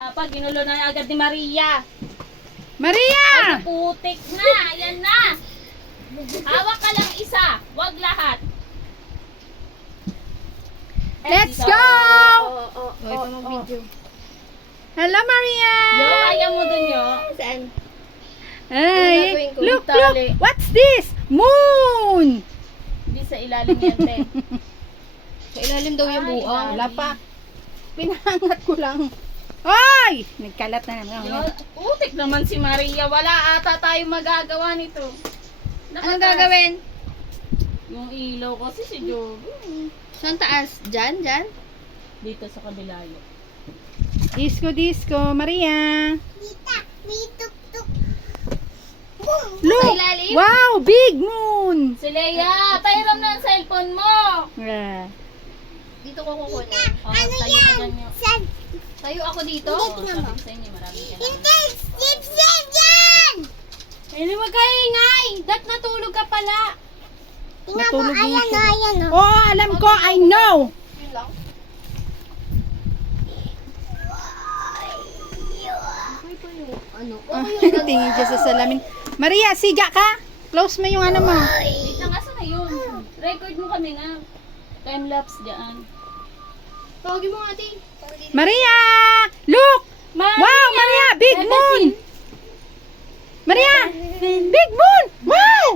Pag ginulo na agad ni Maria. Maria! Ay, putik na. Ayan na. Hawak ka lang isa. Wag lahat. Let's go! Video. Hello, Maria! Yo, kaya mo dun yo. Saan? Ay, gagawin ko? look, Tali. look! What's this? Moon! Hindi sa ilalim yan, te. Sa ilalim daw yung Ay, buang. Wala pa. Pinangat ko lang. Ay! Nagkalat na naman. Yo, putik naman si Maria. Wala ata tayo magagawa nito. Anong gagawin? Yung ilaw kasi si Joby. Saan taas? Diyan? Diyan? Dito sa kabila yun. Disco, disco, Maria. Tita, may tuk-tuk. Look! Sa ilalim? Wow! Big moon! Si Leia, pahiram na ang cellphone mo. Dito ko kukunin. Oh, tayo ka dyan yo. Tayo ako dito? Oh, sabi ko sa inyo, maraming kailangan. Hindi magkaingay! Dat natulog ka pala! Matulog dito. Oh, alam ko, I know! Yun lang. Okay pa yung ano? Oh, tingin siya sa salamin. Maria, siga ka! Close mo yung ano mo. Wait lang, asa na yun? Record mo kami nga. Time-lapse dyan. Tawagin mo nga, ate. Maria! Look! Wow, Maria! Big moon! Maria! Big moon! Wow!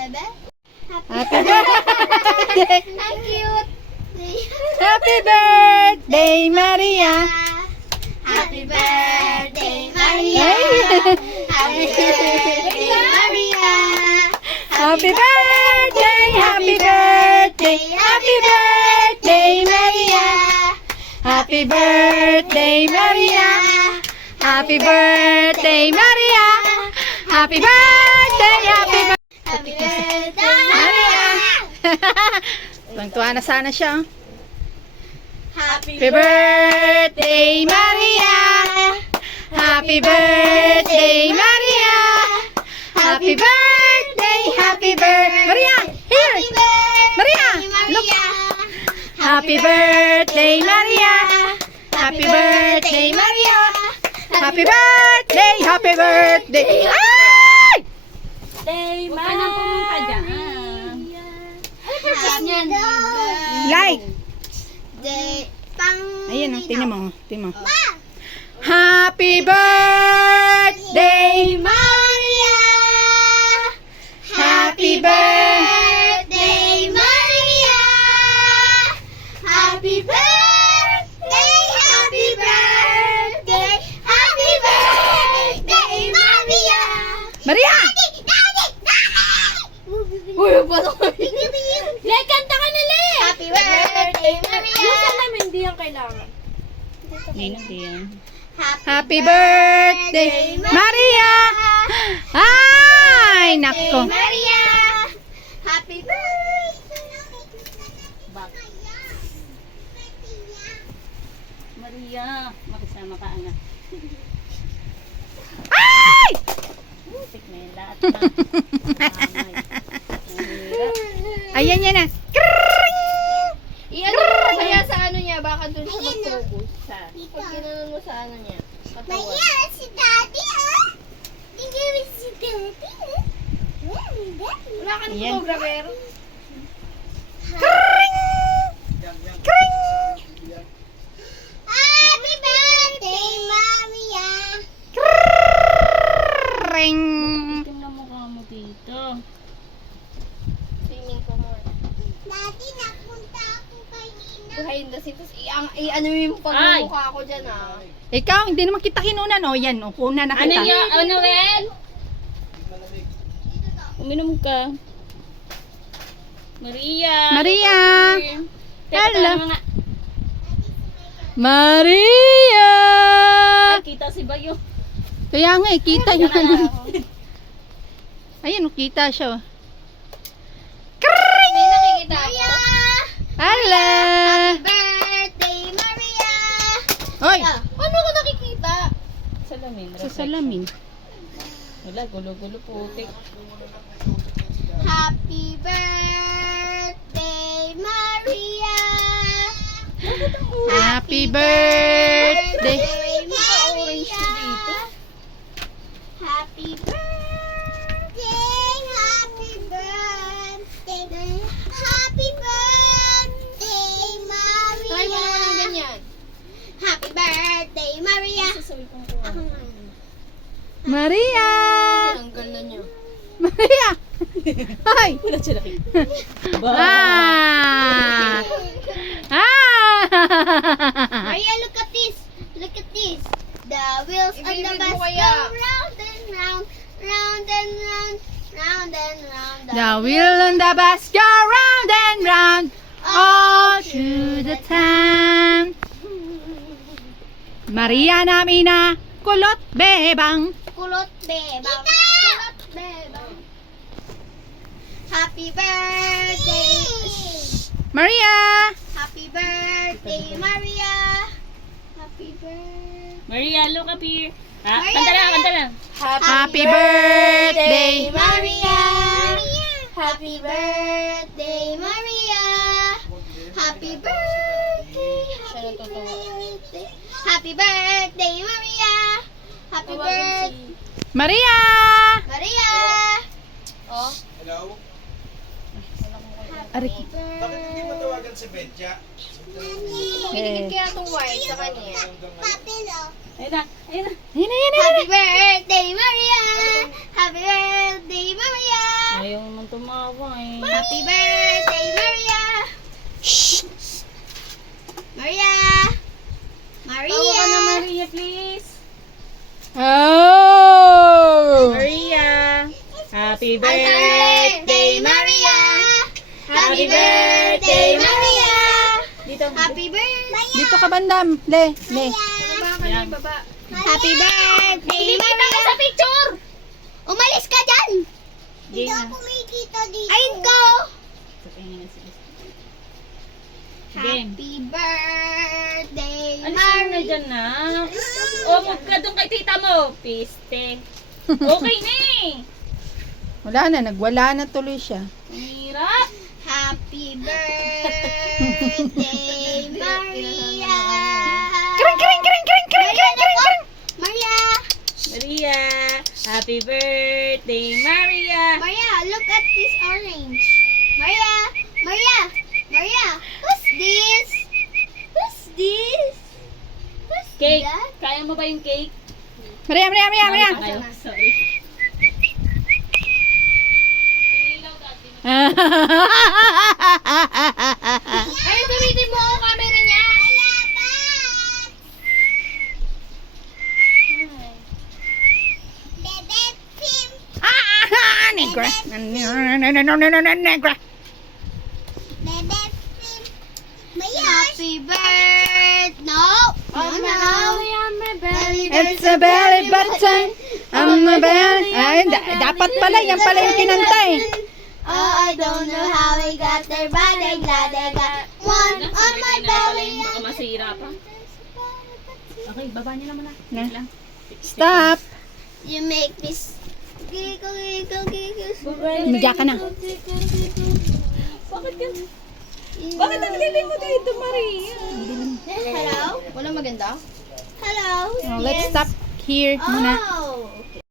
Happy birthday! Ang cute! Happy birthday, Maria! Happy birthday, Maria! Happy birthday, Maria! Happy birthday! Happy birthday! Happy birthday, Maria! Happy birthday, Maria! Happy birthday, Maria! Happy birthday! Happy birthday! Happy birthday, Maria! Tuwang-tuwa na sana siya. Happy Happy birthday, Maria! Happy birthday, Maria! Happy birthday! Happy birthday! Maria! Here! Maria! Look! Happy birthday, Maria! Happy birthday, Maria! Happy birthday! Happy birthday! Ay! Day, huwag ka nang pumunta dyan. Like! Day, pang... Ayan, tingnan mo. Tingnan mo. Happy birthday, Maria! Happy birthday, Maria! Happy birthday! Happy birthday! Happy birthday, Maria! Maria! Uy, paano ko? Le, kanta ka na, Le! Happy birthday, Maria! Yung salamin, hindi yung kailangan. Happy birthday, Maria! Ay, nako. Maria! Happy birthday! Back. Maria, makisama ka anak. Ay! Putik na yung lahat na. Mamay. Ayan yan na. Krrrring! Iyan mo kaya sa ano niya, baka dun sa mag-focus. Sa Pag ginanon mo sa ano niya, katawan. Maya, si Daddy, ah. Tingnan si Daddy, ah. Wala ka ng Ayan. photographer. Krrrring! Kring! Happy birthday, Mommy, ah. Krrrring! tingnan mo ka mo dito. Swimming ko mo. Daddy, napunta ako kanina. Behind the scenes. Tapos i-ano yung pagmumukha ko dyan, ah. Ikaw, hindi naman kita kinunan. O, yan. O, kuna na Ano kita. niya? Ano, Wel? Uminom ka. Maria. Maria. Teka, Hello. mga... Maria! Ay, kita si Bayo. Kaya nga, kita Yan yan. na Ayan, kita siya. May nakikita ako. Hala! Happy birthday, Maria! Oy! Paano ko nakikita? Salamin. Sa salamin. Wala, gulo-gulo putik. Happy birthday, Maria! Happy birthday. Maria. Happy birthday. Happy birthday. Happy birthday, Try mo naman ng Maria. ganyan. Happy birthday, Maria. Ako nga. Maria! Tinanggal na niya. Maria! Ay! Wala siya nakita. Ah! Ah! Maria, look at this. Look at this. The wheels on the Ibibig bus mo go kaya. round and round, round and round, round and round. The wheel on the bus go round and round all through the town. Maria Namina, kulot bebang. Kulot bebang. Kulot bebang. Happy birthday. Maria! Happy birthday, Maria. Happy birthday. Maria, look up here. Maria, Kanta na, Maria. kanta na. Happy birthday! Maria. Happy birthday, Maria. Happy birthday. Happy birthday. Happy birthday, Maria. Happy birthday, Maria! Maria. Oh. Hello? Arik. Bakit hindi matawagan si Betya? Pinigit kaya itong wire sa kanya. Papilo. Ayun na, ayun na. Ayan na, ayan na, ayan Happy na. birthday, Maria. Happy birthday, Maria. Ayaw naman tumawa eh. Happy birthday, Maria. Maria. Maria. Tawa ka na, Maria, please. Oh! Maria. Happy Birthday, birthday, Maria. Happy birthday, Maria. Dito. Happy birthday. Dito ka bandam. Le, le. Baba ka Yan. na, baba. Happy birthday, Hindi kita ka sa picture. Umalis ka dyan. Hindi na. kumikita dito. Ayun ko. Game. Happy birthday, Alisin mo na dyan na. O, move ka doon kay tita mo. Piste. Okay na eh. Wala na, nagwala na tuloy siya. Ang hirap. Happy birthday, Maria. Kring, kring, kring, kring, kring, kring, kring, kring. Maria. Maria. Happy birthday, Maria. Maria, look at this orange. Maria. Maria. Maria. Who's this? Who's this? Who's Cake. that? Kaya mo ba yung cake? Maria, Maria, Maria, Maria. Ayaw. Sorry. Ay, gamitin mo ang camera niya. Bebe Pim. Ah, negra. Negra. Bebe Pim. Happy birthday. No. It's a belly button. I'm a belly. Ay, dapat pala. Yan pala yung kinanta eh. Oh, I don't know how we got there, but I'm glad I got one on my belly. Baka masira pa. Okay, baba niyo naman na. Na. Lang. Stop. You make me giggle, giggle, giggle. Umiga ka na. Bakit yan? Bakit ang lilim mo dito, Maria? Hello? Walang maganda? Hello? Oh, let's stop here muna. Oh.